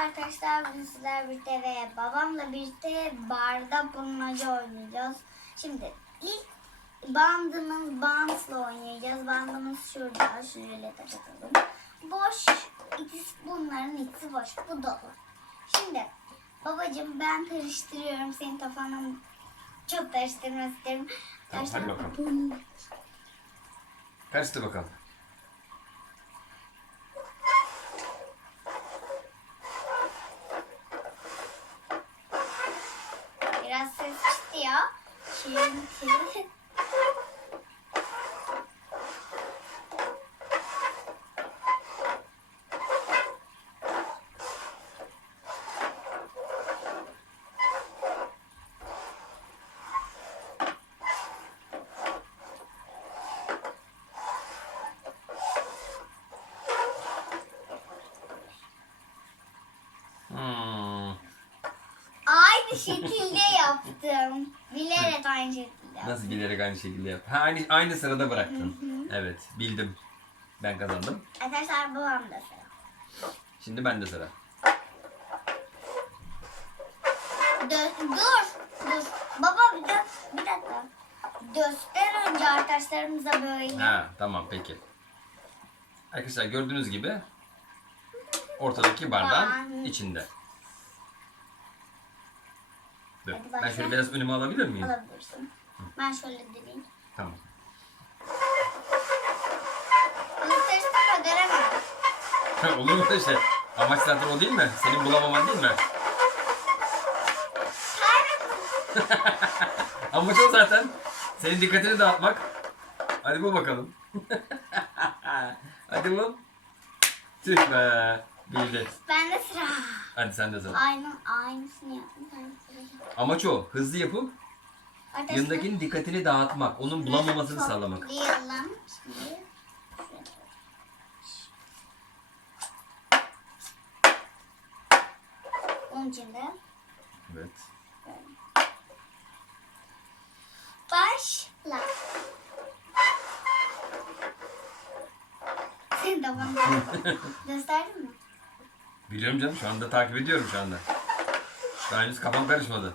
arkadaşlar bugün sizlerle birlikte ve babamla birlikte barda bulmaca oynayacağız. Şimdi ilk bandımız bantla oynayacağız. Bandımız şurada. Şöyle takalım. Boş. ikisi, bunların ikisi boş. Bu dolu. Şimdi babacığım ben karıştırıyorum. Senin kafanı çok karıştırmak isterim. Tamam, hadi bakalım. Karıştır bakalım. 甜甜。Şekilde yaptım. Bilerek aynı şekilde yaptım. Nasıl bilerek aynı şekilde yap? Ha, aynı, aynı sırada bıraktın. Evet, bildim. Ben kazandım. Arkadaşlar babam da sıra. Şimdi ben de sıra. Dö- dur, dur. Baba bir, dak- bir dakika. Göster önce arkadaşlarımıza böyle. Ha, tamam peki. Arkadaşlar gördüğünüz gibi ortadaki bardağın içinde. Dur, Ben şöyle biraz önüme alabilir miyim? Alabilirsin. Ben şöyle durayım. Tamam. Göstersene göremem. Ha, Olur mu öyle şey? Amaç zaten o değil mi? Senin bulamaman değil mi? Kaybettim. Amaç o zaten. Senin dikkatini dağıtmak. Hadi bul bakalım. Hadi bul. Tüh be. Bildin. Ben de sıra. Hadi sen de sıra. Aynı, aynısını yaptım. Amaç o. Hızlı yapıp Arkadaşlar, yanındakinin dikkatini dağıtmak. Onun bulamamasını sağlamak. Toplayalım. Şimdi. Onun Evet. başla. Sen de bana gösterdin mi? Biliyorum canım. Şu anda takip ediyorum şu anda. Daha henüz kafam karışmadı.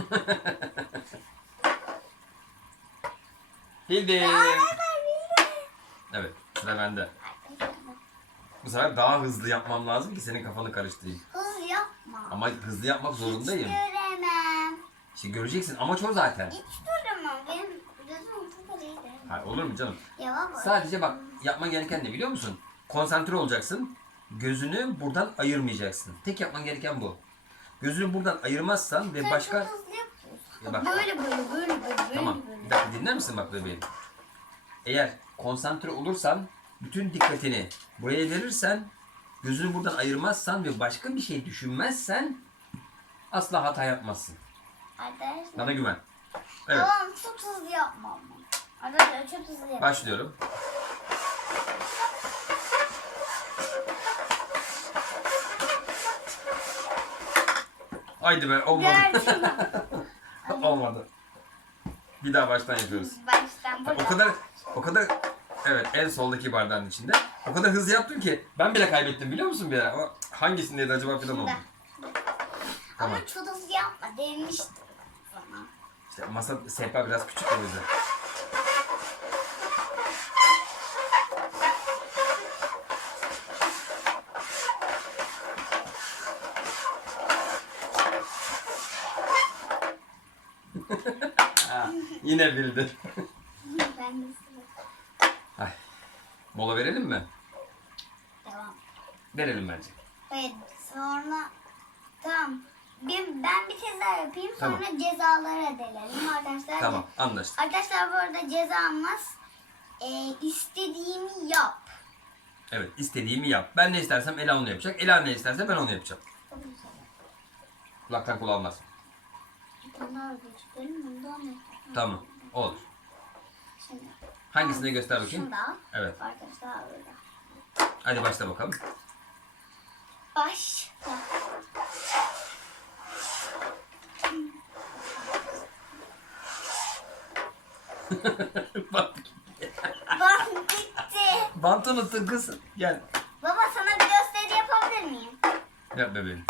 Bildim. Evet. Sıra bende. Bu sefer daha hızlı yapmam lazım ki senin kafanı karıştırayım. Hız yapma. Ama hızlı yapmak zorundayım. Hiç göremem. İşte göreceksin. Amaç o zaten. Hiç göremem. Benim gözüm kadar iyi. Hayır, olur mu canım? Ya baba. Sadece bak yapman gereken ne biliyor musun? Konsantre olacaksın. Gözünü buradan ayırmayacaksın. Tek yapman gereken bu. Gözünü buradan ayırmazsan ve başka... Ya bak- böyle böyle böyle böyle Tamam. böyle. Bir dakika dinler misin bak bebeğim? Eğer konsantre olursan, bütün dikkatini buraya verirsen, gözünü buradan ayırmazsan ve başka bir şey düşünmezsen asla hata yapmazsın. Arkadaşlar. Bana güven. Evet. Tamam çok hızlı yapma ama. Arkadaşlar çok hızlı yapma. Başlıyorum. Haydi be olmadı. Olmadı. Bir daha baştan yapıyoruz. Baştan O burada. kadar o kadar evet en soldaki bardağın içinde. O kadar hızlı yaptım ki ben bile kaybettim biliyor musun bir ara? Ama hangisindeydi acaba filan oldu. Ama Tamam. çok hızlı yapma demiştim. İşte masa sehpa biraz küçük o yüzden. Ha, Yine bildin. ben de. Ay, Mola verelim mi? Devam. Verelim bence. Hayır sonra tamam. Bir, ben bir daha yapayım sonra Tamam. cezalara delelim arkadaşlar. Tamam anlaştık. Arkadaşlar bu arada cezamız e, istediğimi yap. Evet istediğimi yap. Ben ne istersem Ela onu yapacak. Ela ne isterse ben onu yapacağım. Kulaktan kulağa olmaz. Ne? Tamam. Olur. Şimdi. Hangisini göster bakayım? Şunda. Evet. Arkadaşlar burada. Hadi başla bakalım. Başla. Bak. Bak bitti. Bant unuttun kız. Gel. Baba sana bir gösteri yapabilir miyim? Yap bebeğim.